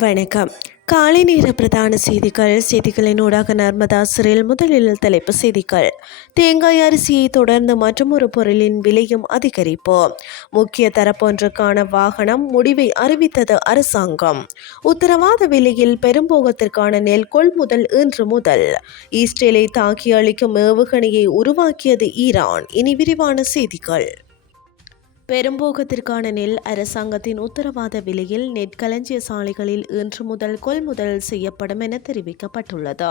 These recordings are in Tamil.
வணக்கம். காலை நேர பிரதான செய்திகள் செய்திகளின் ஊடாக நர்மதா சிறையில் முதலில் தலைப்பு செய்திகள். தேங்காய் அரிசியை தொடர்ந்து மற்றும் ஒரு பொருளின் விலையும் அதிகரிப்பு முக்கிய தரப்பொன்றுக்கான வாகனம் முடிவை அறிவித்தது அரசாங்கம். உத்தரவாத விலையில் பெரும்போகத்திற்கான நெல் கொள்முதல் இன்று முதல். இஸ்ரேலை தாக்கி அளிக்கும் ஏவுகணையை உருவாக்கியது ஈரான். இனி விரிவான செய்திகள். பெரும்போகத்திற்கான நெல் அரசாங்கத்தின் உத்தரவாத விலையில் நெற்களஞ்சிய சாலைகளில் இன்று முதல் கொள்முதல் செய்யப்படும் என தெரிவிக்கப்பட்டுள்ளது.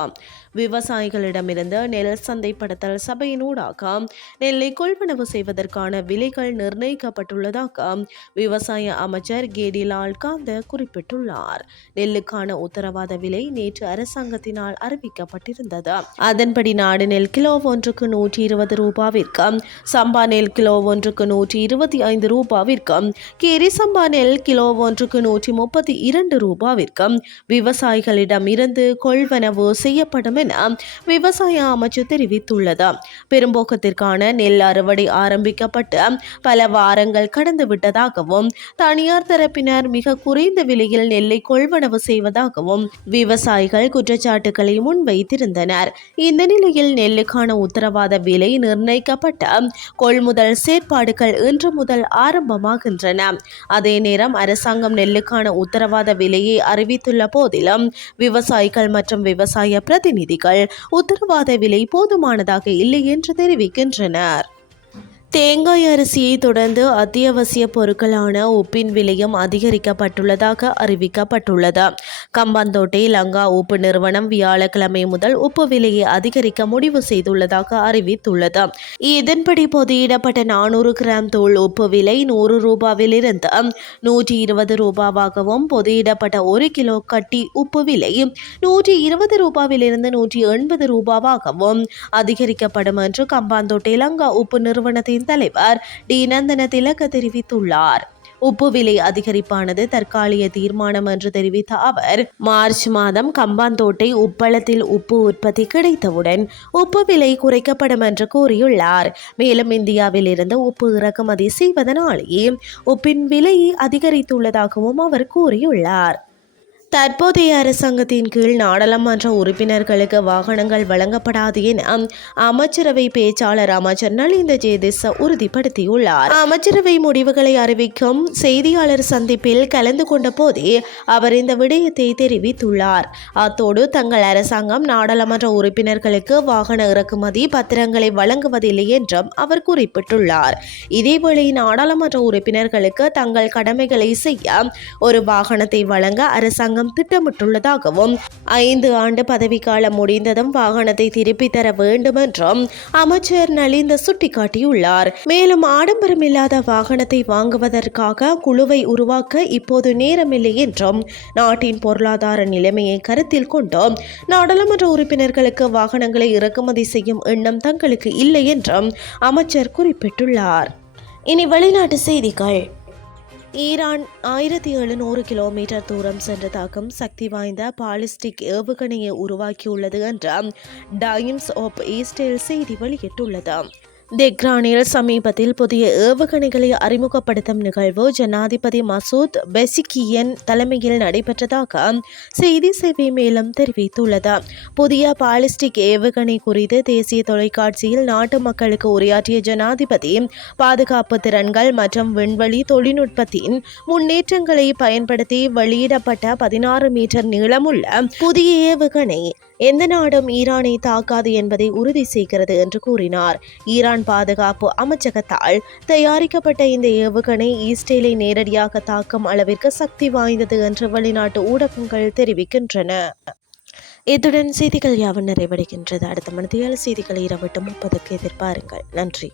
விவசாயிகளிடமிருந்து நெல் சந்தைப்படுத்தல் சபையினூடாக நெல்லை கொள்வனவு செய்வதற்கான விலைகள் நிர்ணயிக்கப்பட்டுள்ளதாக விவசாய அமைச்சர் கேடிலால் காந்த குறிப்பிட்டுள்ளார். நெல்லுக்கான உத்தரவாத விலை நேற்று அரசாங்கத்தினால் அறிவிக்கப்பட்டிருந்தது. அதன்படி நாடு நெல் கிலோ ஒன்றுக்கு நூற்றி இருபது ரூபாவிற்கு சம்பா நெல் கிலோ ஒன்றுக்கு நூற்றி இருபத்தி ஐந்து ரூபாவிற்கும் கீரிசம்பா நெல் கிலோ ஒன்றுக்கு நூற்றி முப்பத்தி இரண்டு ரூபாவிற்கும் விவசாயிகளிடம் இருந்து கொள்வனவு செய்யப்படும் என விவசாய அமைச்சு தெரிவித்துள்ளது. பெரும்போக்கத்திற்கான நெல் அறுவடை ஆரம்பிக்கப்பட்டு பல வாரங்கள் கடந்து விட்டதாகவும் தனியார் தரப்பினர் மிக குறைந்த விலையில் நெல்லை கொள்வனவு செய்வதாகவும் விவசாயிகள் குற்றச்சாட்டுகளை முன்வைத்திருந்தனர். இந்த நிலையில் நெல்லுக்கான உத்தரவாத விலை நிர்ணயிக்கப்பட்ட கொள்முதல் செயற்பாடுகள் இன்று முதல் ஆரம்பமாகின்றன. அதே நேரம் அரசாங்கம் நெல்லுக்கான உத்தரவாத விலையை அறிவித்துள்ள போதிலும் விவசாயிகள் மற்றும் விவசாய பிரதிநிதிகள் உத்தரவாத விலை போதுமானதாக இல்லை என்று தெரிவிக்கின்றனர். தேங்காய் அரிசியை தொடர்ந்து அத்தியாவசிய பொருட்களான உப்பின் விலையும் அதிகரிக்கப்பட்டுள்ளதாக அறிவிக்கப்பட்டுள்ளது. கம்பாந்தோட்டை லங்கா உப்பு நிறுவனம் வியாழக்கிழமை முதல் உப்பு விலையை அதிகரிக்க முடிவு செய்துள்ளதாக அறிவித்துள்ளது. இதன்படி பொதியிடப்பட்ட நானூறு கிராம் தூள் உப்பு விலை நூறு ரூபாவிலிருந்து நூற்றி இருபது ரூபாவாகவும் பொதியிடப்பட்ட ஒரு கிலோ கட்டி உப்பு விலை நூற்றி இருபது ரூபாவிலிருந்து நூற்றி எண்பது ரூபாவாகவும் அதிகரிக்கப்படும் என்று கம்பாந்தோட்டை லங்கா உப்பு நிறுவனத்தின் தலைவர் டி. நந்தன திலக தெரிவித்துள்ளார். உப்பு விலை அதிகரிப்பானது தற்காலிக தீர்மானம் என்று தெரிவித்த அவர் மார்ச் மாதம் கம்பாந்தோட்டை உப்பளத்தில் உப்பு உற்பத்தி கிடைத்தவுடன் உப்பு விலை குறைக்கப்படும் என்று கூறியுள்ளார். மேலும் இந்தியாவில் இருந்து உப்பு இறக்குமதி செய்வதனாலேயே உப்பின் விலை அதிகரித்துள்ளதாகவும் அவர் கூறியுள்ளார். தற்போதைய அரசாங்கத்தின் கீழ் நாடாளுமன்ற உறுப்பினர்களுக்கு வாகனங்கள் வழங்கப்படாது என அமைச்சரவை பேச்சாளர் அமைச்சர் நலிந்த ஜெயதிச உறுதிப்படுத்தியுள்ளார். அமைச்சரவை முடிவுகளை அறிவிக்கும் செய்தியாளர் சந்திப்பில் கலந்து கொண்ட போதே அவர் இந்த விடயத்தை தெரிவித்துள்ளார். அத்தோடு தங்கள் அரசாங்கம் நாடாளுமன்ற உறுப்பினர்களுக்கு வாகன இறக்குமதி பத்திரங்களை வழங்குவதில்லை என்றும் அவர் குறிப்பிட்டுள்ளார். இதேவேளை நாடாளுமன்ற உறுப்பினர்களுக்கு தங்கள் கடமைகளை செய்ய ஒரு வாகனத்தை வழங்க அரசாங்கம் அரசாங்கம் திட்டமிட்டுள்ளதாகவும் ஐந்து ஆண்டு பதவிக்காலம் முடிந்ததும் வாகனத்தை திருப்பித் தர வேண்டும் என்றும் அமைச்சர் நலிந்த சுட்டிக்காட்டியுள்ளார். மேலும் ஆடம்பரம் இல்லாத வாகனத்தை வாங்குவதற்காக குழுவை உருவாக்க இப்போது நேரமில்லை என்றும் நாட்டின் பொருளாதார நிலைமையை கருத்தில் கொண்டும் நாடாளுமன்ற உறுப்பினர்களுக்கு வாகனங்களை இறக்குமதி செய்யும் எண்ணம் தங்களுக்கு இல்லை என்றும் அமைச்சர் குறிப்பிட்டுள்ளார். இனி வெளிநாட்டு செய்திகள். ஈரான் ஆயிரத்தி எழுநூறு கிலோமீட்டர் தூரம் சென்று தாக்கும் சக்தி வாய்ந்த பாலிஸ்டிக் ஏவுகணையை உருவாக்கியுள்ளது என்று டைம்ஸ் ஆப் ஈஸ்டேல் செய்தி வெளியிட்டுள்ளது. தெக்ரானில் சமீபத்தில் புதிய ஏவுகணைகளை அறிமுகப்படுத்தும் நிகழ்வு ஜனாதிபதி மசூத் பெசிகியன் தலைமையில் நடைபெற்றதாக செய்தி சேவை மேலும் தெரிவித்துள்ளது. புதிய பாலிஸ்டிக் ஏவுகணை குறித்து தேசிய தொலைக்காட்சியில் நாட்டு மக்களுக்கு உரையாற்றிய ஜனாதிபதி பாதுகாப்பு திறன்கள் மற்றும் விண்வெளி தொழில்நுட்பத்தின் முன்னேற்றங்களை பயன்படுத்தி வெளியிடப்பட்ட பதினாறு மீட்டர் நீளமுள்ள புதிய ஏவுகணை எந்த நாடும் ஈரானை தாக்காது என்பதை உறுதி செய்கிறது என்று கூறினார். ஈரான் பாதுகாப்பு அமைச்சகத்தால் தயாரிக்கப்பட்ட இந்த ஏவுகணை ஈஸ்டேலை நேரடியாக தாக்கும் அளவிற்கு சக்தி வாய்ந்தது என்று வெளிநாட்டு ஊடகங்கள் தெரிவிக்கின்றன. இத்துடன் செய்திகள் யாவும் நிறைவடைகின்றது. அடுத்த மனதியால் செய்திகளை இரவட்டு முப்பதுக்கு எதிர்பாருங்கள். நன்றி.